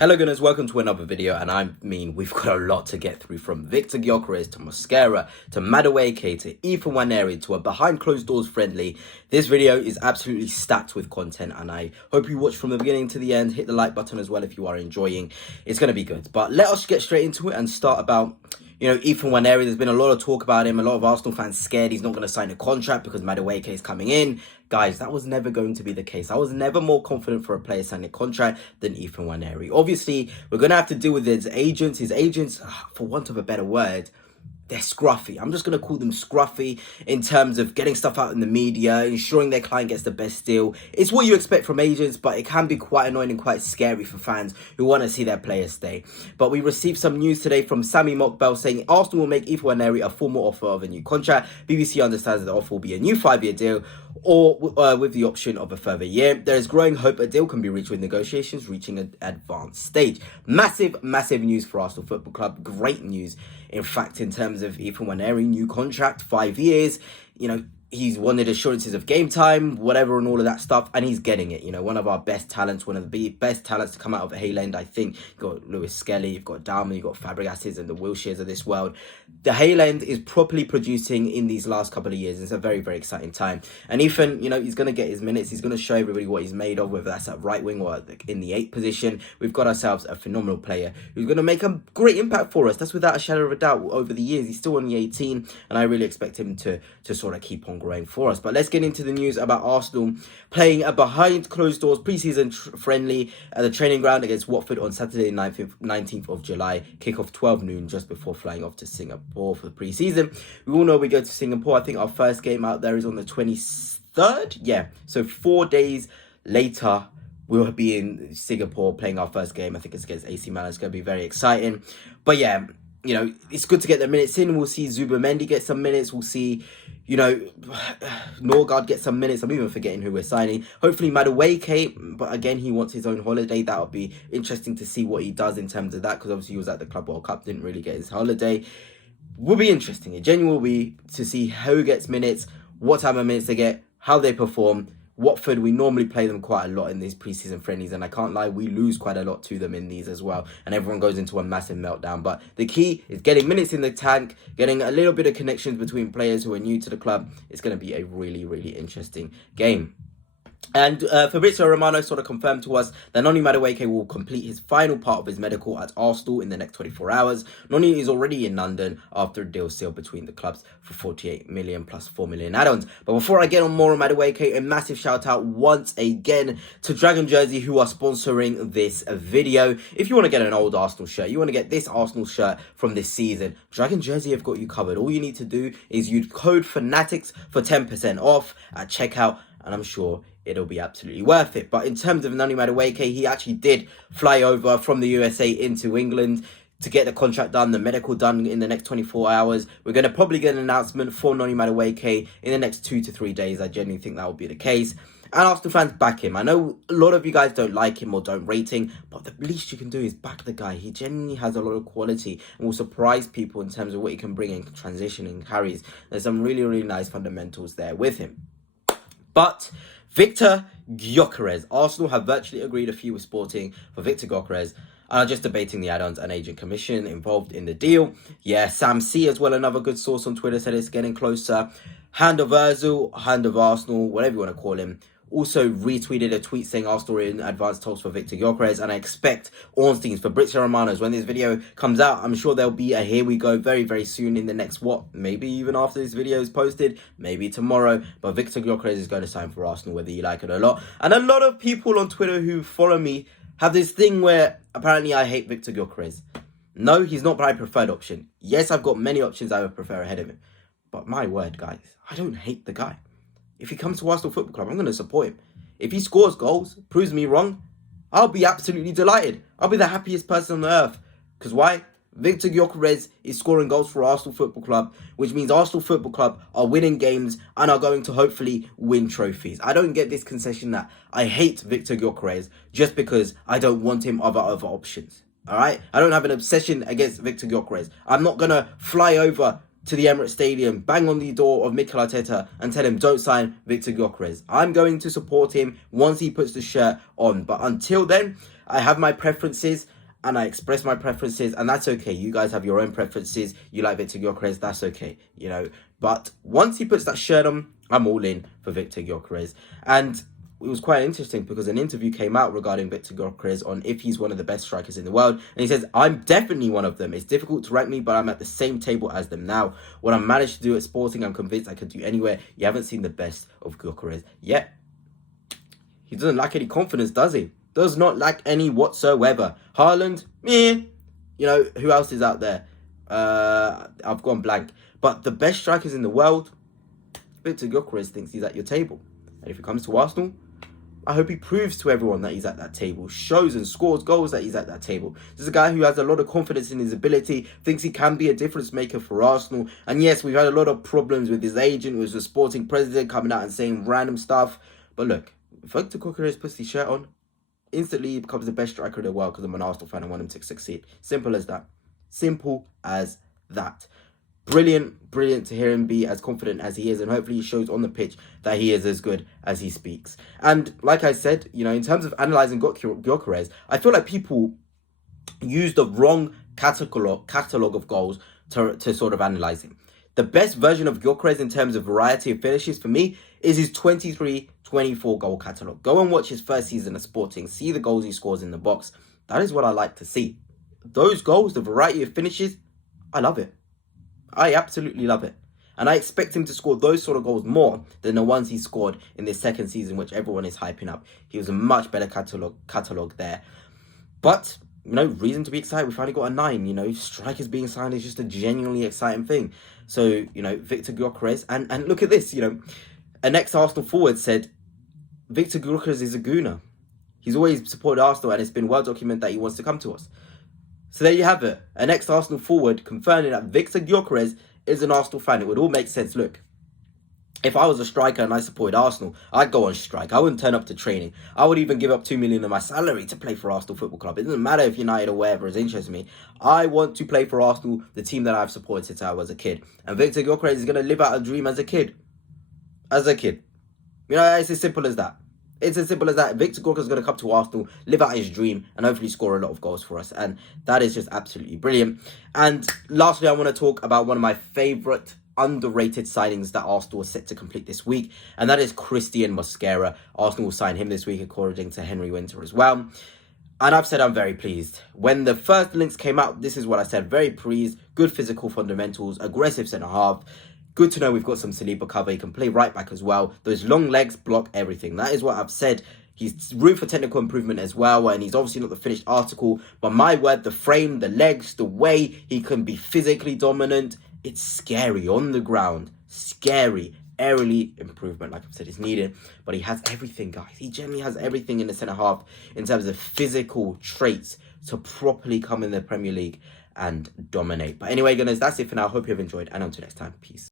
Hello gunners, welcome to another video, and we've got a lot to get through, from Viktor Gyokeres to Mosquera to Madueke to Ethan Nwaneri to a behind closed doors friendly. This video is absolutely stacked with content, and I hope you watch from the beginning to the end. Hit the like button as well if you are enjoying. It's going to be good. But let us get straight into it and start about Ethan Nwaneri. There's been a lot of talk about him. A lot of Arsenal fans scared he's not going to sign a contract because Madueke is coming in. Guys, that was never going to be the case. I was never more confident for a player signing a contract than Ethan Nwaneri. Obviously, we're going to have to deal with his agents. His agents, for want of a better word, they're scruffy. I'm just going to call them scruffy in terms of getting stuff out in the media, ensuring their client gets the best deal. It's what you expect from agents, but it can be quite annoying and quite scary for fans who want to see their players stay. But we received some news today from Sammy Mockbell saying Arsenal will make Ethan Nwaneri a formal offer of a new contract. BBC understands that the offer will be a new 5-year deal or with the option of a further year. There is growing hope a deal can be reached with negotiations reaching an advanced stage. Massive news for Arsenal Football Club. Great news, in fact, in terms of Ethan Nwaneri, new contract, 5 years. He's wanted assurances of game time, whatever, and all of that stuff, and he's getting it. One of our best talents, one of the best talents to come out of Hayland, I think. You've got Lewis Skelly, you've got Dalman, you've got Fabregases and the Wilshires of this world. The Hayland is properly producing in these last couple of years. It's a very exciting time. And Ethan, he's going to get his minutes. He's going to show everybody what he's made of, whether that's at right wing or in the 8th position. We've got ourselves a phenomenal player who's going to make a great impact for us. That's without a shadow of a doubt. Over the years, he's still only 18, and I really expect him to sort of keep on growing for us. But let's get into the news about Arsenal playing a behind closed doors preseason friendly at the training ground against Watford on Saturday 19th of July. Kick-off 12 noon, just before flying off to Singapore for the preseason. We all know we go to Singapore. I think our first game out there is on the 23rd. Yeah, so 4 days later we'll be in Singapore playing our first game. I think it's against AC Milan. It's going to be very exciting. But yeah, it's good to get the minutes in. We'll see Zubimendi get some minutes. We'll see, Norgard get some minutes. I'm even forgetting who we're signing. Hopefully Madueke, but again, he wants his own holiday. That'll be interesting to see what he does in terms of that, because obviously he was at the Club World Cup, didn't really get his holiday. Will be interesting. It genuinely will be to see who gets minutes, what type of minutes they get, how they perform. Watford, we normally play them quite a lot in these preseason friendlies, and I can't lie, we lose quite a lot to them in these as well, and everyone goes into a massive meltdown. But the key is getting minutes in the tank, getting a little bit of connections between players who are new to the club. It's going to be a really interesting game. And Fabrizio Romano sort of confirmed to us that Nani Madueke will complete his final part of his medical at Arsenal in the next 24 hours. Nani is already in London after a deal sealed between the clubs for 48 million plus 4 million add-ons. But before I get on more on Madueke, a massive shout out once again to Dragon Jersey, who are sponsoring this video. If you want to get an old Arsenal shirt, you want to get this Arsenal shirt from this season, Dragon Jersey have got you covered. All you need to do is use code FANATICS for 10% off at checkout, and I'm sure it'll be absolutely worth it. But in terms of Nani Madueke, he actually did fly over from the USA into England to get the contract done, the medical done in the next 24 hours. We're going to probably get an announcement for Nani Madueke in the next 2 to 3 days. I genuinely think that will be the case. And Arsenal fans, back him. I know a lot of you guys don't like him or don't rate him, but the least you can do is back the guy. He genuinely has a lot of quality and will surprise people in terms of what he can bring in transition and carries. There's some really nice fundamentals there with him. But Viktor Gyokeres, Arsenal have virtually agreed a fee with Sporting for Viktor Gyokeres and are just debating the add-ons and agent commission involved in the deal. Yeah, Sam C as well, another good source on Twitter, said it's getting closer. Hand of Ozil, Hand of Arsenal, whatever you want to call him, also retweeted a tweet saying Arsenal are in advanced talks for Viktor Gyokeres, and I expect Ornstein's, Fabrizio Romano's, when this video comes out, I'm sure there'll be a here we go very soon in the next, maybe even after this video is posted, maybe tomorrow. But Viktor Gyokeres is going to sign for Arsenal, whether you like it or not. And a lot of people on Twitter who follow me have this thing where apparently I hate Viktor Gyokeres. No, he's not my preferred option. Yes, I've got many options I would prefer ahead of him. But my word, guys, I don't hate the guy. If he comes to Arsenal Football Club, I'm going to support him. If he scores goals, proves me wrong, I'll be absolutely delighted. I'll be the happiest person on earth. Because why? Viktor Gyokeres is scoring goals for Arsenal Football Club, which means Arsenal Football Club are winning games and are going to hopefully win trophies. I don't get this concession that I hate Viktor Gyokeres just because I don't want him other options. All right? I don't have an obsession against Viktor Gyokeres. I'm not going to fly over to the Emirates Stadium, bang on the door of Mikel Arteta and tell him don't sign Viktor Gyokeres. I'm going to support him once he puts the shirt on. But until then, I have my preferences and I express my preferences, and that's okay. You guys have your own preferences. You like Viktor Gyokeres, that's okay, you know. But once he puts that shirt on, I'm all in for Viktor Gyokeres. And it was quite interesting because an interview came out regarding Viktor Gyokeres on if he's one of the best strikers in the world. And he says, I'm definitely one of them. It's difficult to rank me, but I'm at the same table as them now. What I managed to do at Sporting, I'm convinced I could do anywhere. You haven't seen the best of Gyokeres yet. He doesn't lack any confidence, does he? Does not lack any whatsoever. Haaland, meh. You know, who else is out there? I've gone blank. But the best strikers in the world, Viktor Gyokeres thinks he's at your table. And if it comes to Arsenal, I hope he proves to everyone that he's at that table, shows and scores goals that he's at that table. This is a guy who has a lot of confidence in his ability, thinks he can be a difference maker for Arsenal. And yes, we've had a lot of problems with his agent, who was the Sporting president, coming out and saying random stuff. But look, if Viktor Gyokeres puts his shirt on, instantly he becomes the best striker in the world because I'm an Arsenal fan and want him to succeed. Simple as that. Simple as that. Brilliant to hear him be as confident as he is, and hopefully he shows on the pitch that he is as good as he speaks. And like I said, you know, in terms of analysing Gyokeres, I feel like people use the wrong catalogue of goals to sort of analyse him. The best version of Gyokeres in terms of variety of finishes for me is his 23-24 goal catalogue. Go and watch his first season of Sporting, see the goals he scores in the box. That is what I like to see. Those goals, the variety of finishes, I love it. I absolutely love it. And I expect him to score those sort of goals more than the ones he scored in this second season, which everyone is hyping up. He was a much better catalogue there. But, you know, reason to be excited. We finally got a 9. You know, strikers being signed is just a genuinely exciting thing. So, you know, Viktor Gyokeres. And look at this, you know. An ex-Arsenal forward said, Viktor Gyokeres is a gooner. He's always supported Arsenal and it's been well documented that he wants to come to us. So there you have it. An ex-Arsenal forward confirming that Viktor Gyokeres is an Arsenal fan. It would all make sense. Look, if I was a striker and I supported Arsenal, I'd go on strike. I wouldn't turn up to training. I would even give up 2 million of my salary to play for Arsenal Football Club. It doesn't matter if United or wherever is interested in me. I want to play for Arsenal, the team that I've supported since I was a kid. And Viktor Gyokeres is going to live out a dream as a kid. As a kid. You know, it's as simple as that. It's as simple as that. Viktor Gyokeres is going to come to Arsenal, live out his dream, and hopefully score a lot of goals for us. And that is just absolutely brilliant. And lastly, I want to talk about one of my favourite underrated signings that Arsenal was set to complete this week. And that is Christian Mosquera. Arsenal will sign him this week, according to Henry Winter as well. And I've said I'm very pleased. When the first links came out, this is what I said. Very pleased. Good physical fundamentals. Aggressive centre-half. Good to know we've got some Saliba cover. He can play right back as well. Those long legs block everything. That is what I've said. He's room for technical improvement as well. And he's obviously not the finished article. But my word, the frame, the legs, the way he can be physically dominant. It's scary on the ground. Scary. Early improvement, like I've said, is needed. But he has everything, guys. He generally has everything in the centre-half in terms of physical traits to properly come in the Premier League and dominate. But anyway, guys, that's it for now. Hope you have enjoyed. And until next time, peace.